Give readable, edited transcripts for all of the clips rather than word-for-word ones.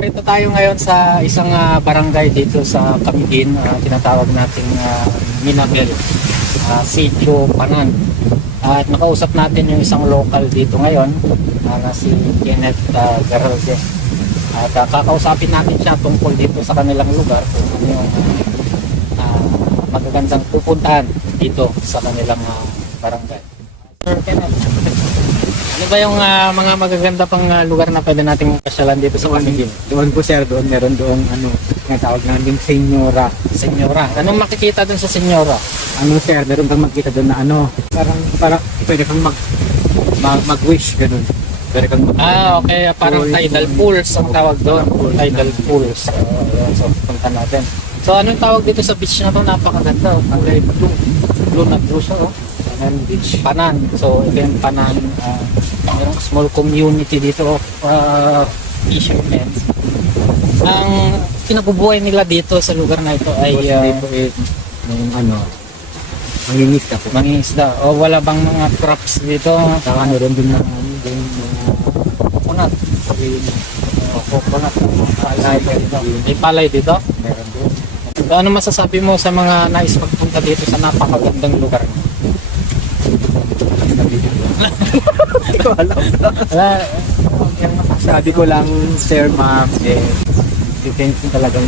narito tayo ngayon sa isang barangay dito sa Camiguin, tinatawag natin Minabel, Sitio Panan. At nakausap natin yung isang local dito ngayon na si Kenneth Garalde. At kakausapin natin siya tungkol dito sa kanilang lugar kung ano yung magagandang pupuntahan dito sa kanilang barangay. Sir Kenneth, ano ba yung mga magaganda pang lugar na pwede nating pasyalan dito sa Camiguin? Doon po sir, meron doon yung tawag namin Senyora. Senyora. Anong makikita dun sa Senyora? Sir, meron kang makita doon na parang pwede kang mag-wish ganun. Pwede kang Okay. Parang tidal pools ang tawag doon. Tidal pools. So, punta natin. So, anong tawag dito sa beach na to? Napakaganda. Ang blue. Blue na blue siya. Panan Beach. Panan. So, ito yung Panan. Merong small community dito of fishermen. Ang kinabubuhay nila dito sa lugar na ito ay yung mangingisda po. mangingisda. O wala bang mga crops dito? Saka meron din na Coconut. Coconut. palay Dito. May palay dito? meron doon. So, ano masasabi mo sa mga nais magpunta dito sa napakagandang lugar? Hindi ko alam. Sabi ko lang, sir, ma'am, detention talagang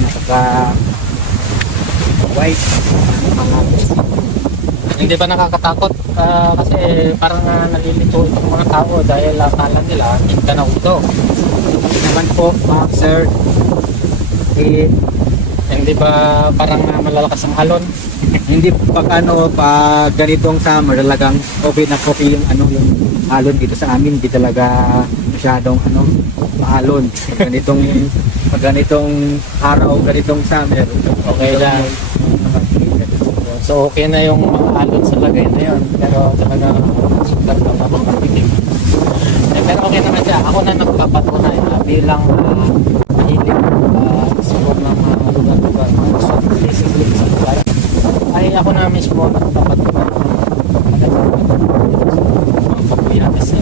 white. Hindi ba nakakatakot? Kasi parang nalilito itong mga tao dahil akala nila Mindanao ito. Hindi naman po, ma'am, sir. Hindi ba parang malalakas ang alon? Hindi pag ganitong summer talagang okay na okay yung yung alon dito sa amin, hindi talaga masyadong maalon. Pag ganitong araw, ganitong summer, Okay lang. So okay na yung mga alon sa lagay na yun. Pero talaga sukat na mapapagpitig. Pero okay naman siya. Ako na nagpapatunay na bilang mahilig explore ng mga lugar-lugar. So basically sa lugar ay ako na mismo nagpapatunay mga papuyanas sa